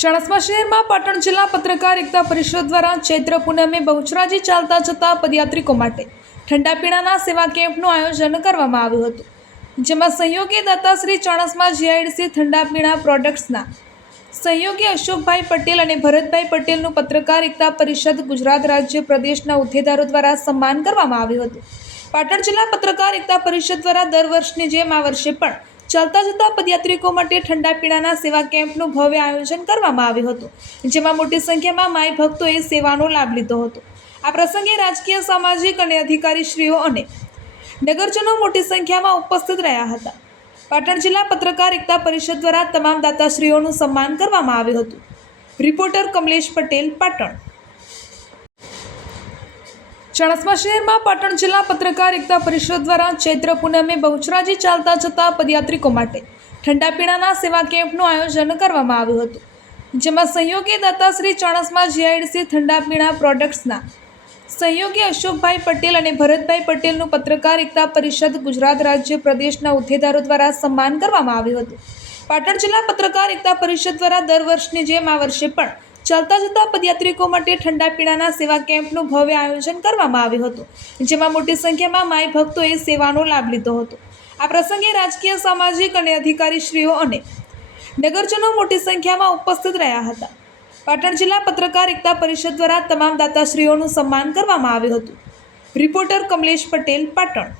ચાણસ્મા શહેરમાં પાટણ જિલ્લા પત્રકાર એકતા પરિષદ દ્વારા ચૈત્ર પૂનમે બહુચરાજી ચાલતા જતા પદયાત્રિકો માટે ઠંડા પીણાના સેવા કેમ્પનું આયોજન કરવામાં આવ્યું હતું, જેમાં સહયોગી દાતા શ્રી ચાણસ્મા જીઆઈડીસી ઠંડા પીણા પ્રોડક્ટ્સના સહયોગી અશોકભાઈ પટેલ અને ભરતભાઈ પટેલનું પત્રકાર એકતા પરિષદ ગુજરાત રાજ્ય પ્રદેશના હોદ્દેદારો દ્વારા સન્માન કરવામાં આવ્યું હતું। પાટણ જિલ્લા પત્રકાર એકતા પરિષદ દ્વારા દર વર્ષની જેમ આ વર્ષે પણ ચાલતા જતા પદયાત્રિકો માટે ઠંડા પીણાના સેવા કેમ્પનું ભવ્ય આયોજન કરવામાં આવ્યું હતું, જેમાં મોટી સંખ્યામાં માય ભક્તોએ સેવાનો લાભ લીધો હતો। આ પ્રસંગે રાજકીય, સામાજિક અને અધિકારીશ્રીઓ અને નગરજનો મોટી સંખ્યામાં ઉપસ્થિત રહ્યા હતા। પાટણ જિલ્લા પત્રકાર એકતા પરિષદ દ્વારા તમામ દાતાશ્રીઓનું સન્માન કરવામાં આવ્યું હતું। રિપોર્ટર કમલેશ પટેલ, પાટણ। ચાણસ્મા શહેરમાં પાટણ જિલ્લા પત્રકાર એકતા પરિષદ દ્વારા ચૈત્ર પૂનમે બહુચરાજી ચાલતા જતા પદયાત્રિકો માટે ઠંડા પીણાના સેવા કેમ્પનું આયોજન કરવામાં આવ્યું હતું, જેમાં સહયોગી દાતા શ્રી ચાણસ્મા જીઆઈડીસી ઠંડા પીણા પ્રોડક્ટ્સના સહયોગી અશોકભાઈ પટેલ અને ભરતભાઈ પટેલનું પત્રકાર એકતા પરિષદ ગુજરાત રાજ્ય પ્રદેશના હોદ્દેદારો દ્વારા સન્માન કરવામાં આવ્યું હતું। પાટણ જિલ્લા પત્રકાર એકતા પરિષદ દ્વારા દર વર્ષની જેમ આ વર્ષે પણ ચાલતા જતા પદયાત્રિકો માટે ઠંડા પીણાના સેવા કેમ્પનું ભવ્ય આયોજન કરવામાં આવ્યું હતું, જેમાં મોટી સંખ્યામાં માય ભક્તોએ સેવાનો લાભ લીધો હતો। આ પ્રસંગે રાજકીય, સામાજિક અને અધિકારીશ્રીઓ અને નગરજનો મોટી સંખ્યામાં ઉપસ્થિત રહ્યા હતા। પાટણ જિલ્લા પત્રકાર એકતા પરિષદ દ્વારા તમામ દાતાશ્રીઓનું સન્માન કરવામાં આવ્યું હતું। રિપોર્ટર કમલેશ પટેલ, પાટણ।